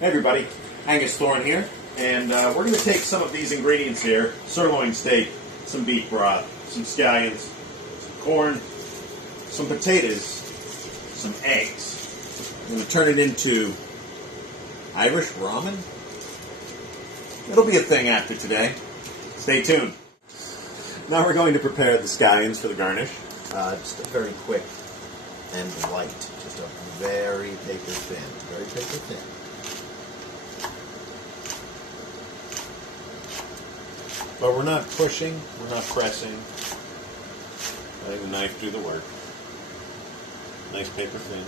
Hey everybody, Angus Thorne here, and we're going to take some of these ingredients here, sirloin steak, some beef broth, some scallions, some corn, some potatoes, some eggs. I'm going to turn it into Irish ramen. It'll be a thing after today. Stay tuned. Now we're going to prepare the scallions for the garnish. Just a very quick and light, just a very paper thin. But we're not pushing, we're not pressing. Letting the knife do the work. Nice paper thin.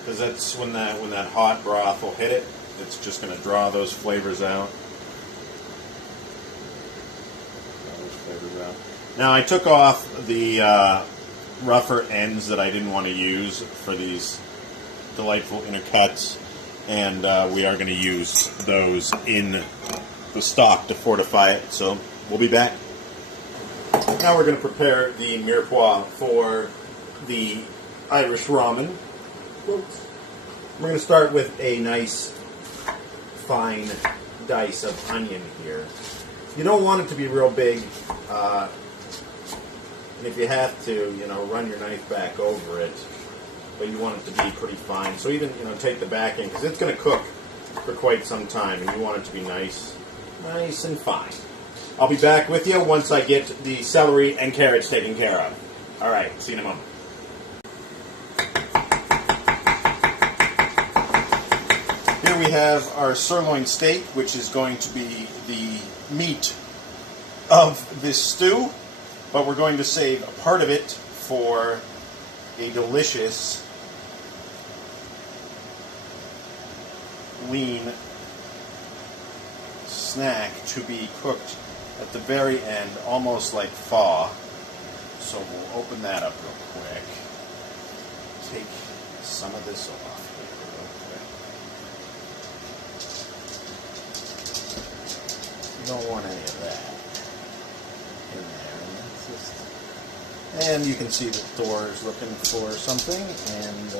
Because that's when that hot broth will hit it, it's just going to draw those flavors out. Now I took off the rougher ends that I didn't want to use for these delightful inner cuts, and we are going to use those in the stock to fortify it, so we'll be back. Now we're going to prepare the mirepoix for the Irish ramen. We're going to start with a nice fine dice of onion here. You don't want it to be real big, and if you have to, run your knife back over it, but you want it to be pretty fine. So even, take the back end, because it's going to cook for quite some time, and you want it to be nice and fine. I'll be back with you once I get the celery and carrots taken care of. All right, see you in a moment. Here we have our sirloin steak, which is going to be the meat of this stew, but we're going to save a part of it for a delicious lean snack to be cooked at the very end, almost like thaw. So we'll open that up real quick. Take some of this off here real quick. You don't want any of that in there. And you can see that Thor is looking for something, and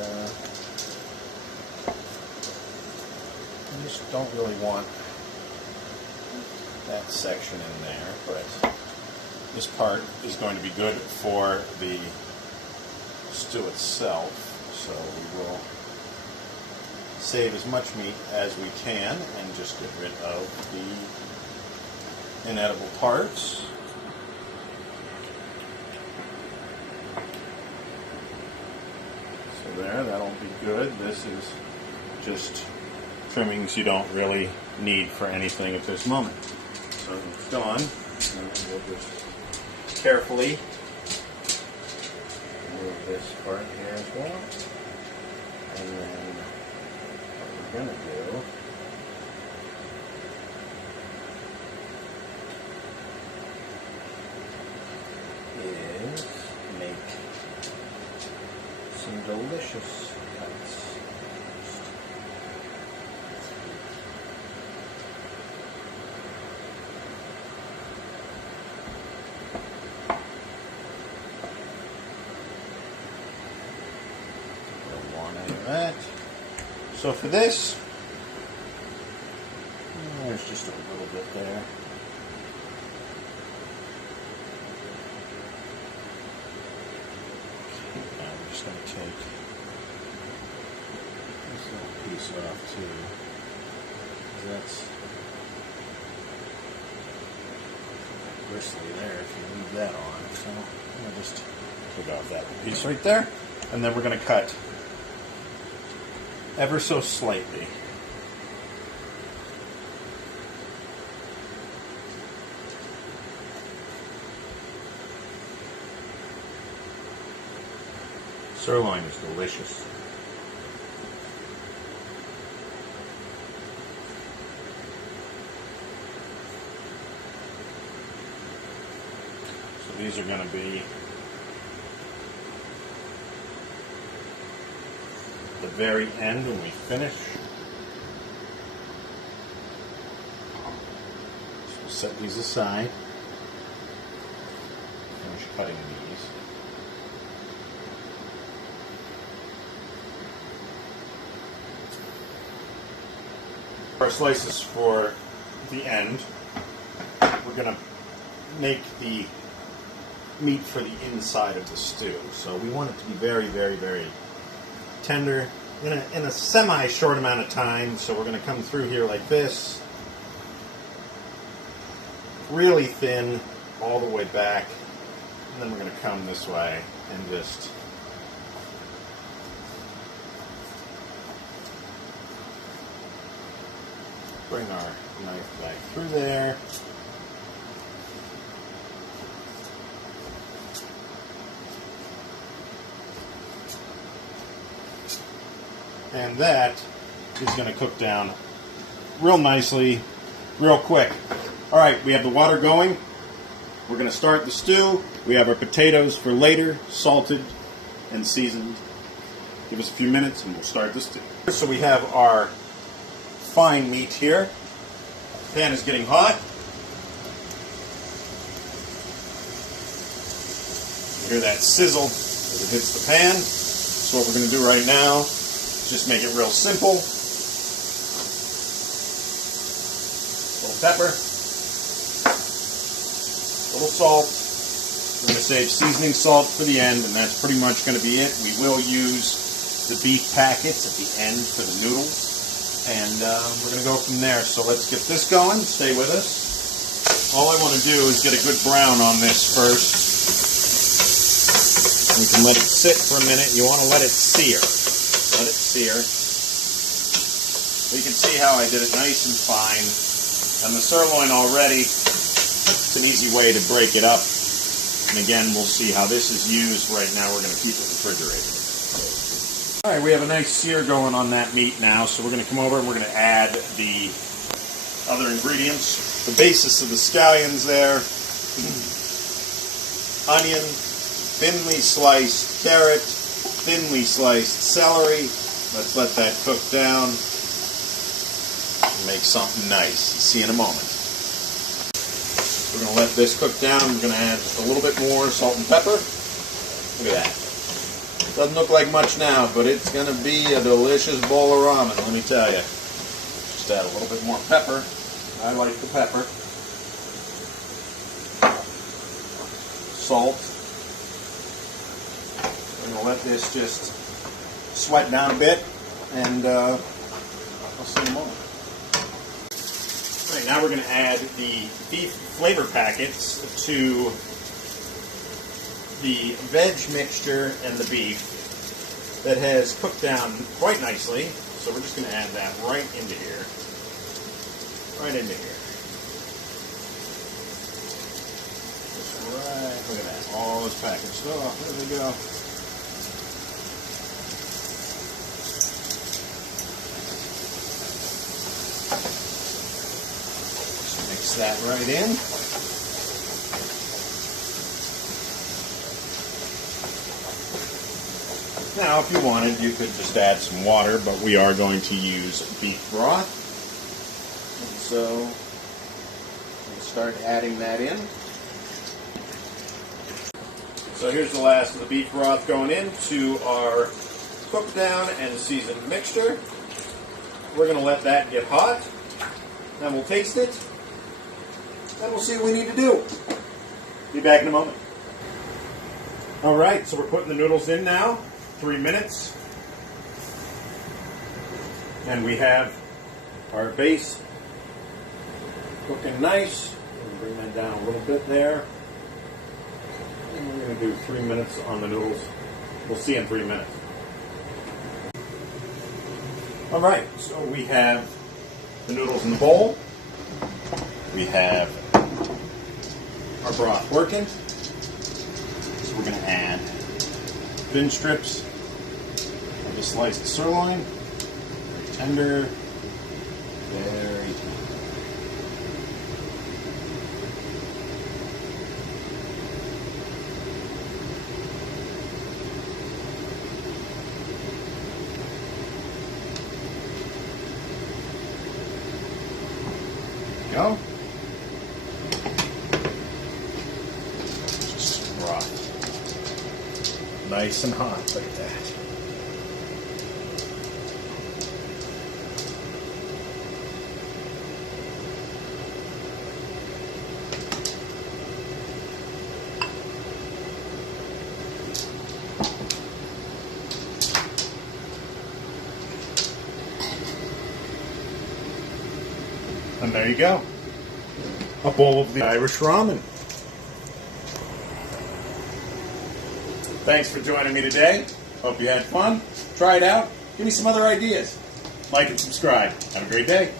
you just don't really want that section in there, but this part is going to be good for the stew itself, so we will save as much meat as we can and just get rid of the inedible parts. So there, that'll be good. This is just trimmings you don't really need for anything at this moment. So it's gone, and we'll just carefully move this part here as well. And then what we're going to do is make some delicious cuts. That. So for this, there's just a little bit there. Now we're just going to take this little piece off too. That's bristly there if you leave that on. So I'm going to just take off that piece right there, and then we're going to cut ever so slightly. Sirloin is delicious. So these are going to be the very end when we finish. So set these aside. Finish cutting these. Our slices for the end. We're going to make the meat for the inside of the stew. So we want it to be very, very, very tender in a semi-short amount of time. So we're going to come through here like this. Really thin all the way back. And then we're going to come this way and just bring our knife back through there. And that is going to cook down real nicely, real quick. All right, we have the water going. We're going to start the stew. We have our potatoes for later, salted and seasoned. Give us a few minutes and we'll start the stew. So we have our fine meat here. Pan is getting hot. You hear that sizzle as it hits the pan. So what we're going to do right now is just make it real simple. A little pepper. A little salt. We're going to save seasoning salt for the end, and that's pretty much going to be it. We will use the beef packets at the end for the noodles. And we're going to go from there. So let's get this going. Stay with us. All I want to do is get a good brown on this first. We can let it sit for a minute. You want to let it sear. Let it sear. You can see how I did it nice and fine. And the sirloin already, it's an easy way to break it up. And again, we'll see how this is used. Right now, we're going to keep it refrigerated. All right, we have a nice sear going on that meat now, so we're going to come over and we're going to add the other ingredients. The basis of the scallions there, onion, thinly sliced carrot, thinly sliced celery. Let's let that cook down and make something nice. See you in a moment. We're going to let this cook down. We're going to add just a little bit more salt and pepper. Look at that. Doesn't look like much now, but it's going to be a delicious bowl of ramen, let me tell you. Just add a little bit more pepper. I like the pepper. Salt. We're going to let this just sweat down a bit, and I'll see you in a moment. All right, now we're going to add the beef flavor packets to the veg mixture and the beef that has cooked down quite nicely. So we're just going to add that right into here. Right into here. Just right, look at that. All those packets. Oh, there we go. Just mix that right in. Now, if you wanted, you could just add some water, but we are going to use beef broth. And so, we'll start adding that in. So here's the last of the beef broth going into our cooked down and seasoned mixture. We're going to let that get hot. Then we'll taste it. Then we'll see what we need to do. Be back in a moment. All right, so we're putting the noodles in now. 3 minutes, and we have our base cooking nice. Bring that down a little bit there, and we're going to do 3 minutes on the noodles. We'll see in 3 minutes. All right, so we have the noodles in the bowl. We have our broth working. So we're going to add thin strips of the sliced sirloin. Very tender. Very tender. Go. Just broth. Nice and hot, look at that. And there you go. A bowl of the Irish ramen. Thanks for joining me today. Hope you had fun. Try it out. Give me some other ideas. Like and subscribe. Have a great day.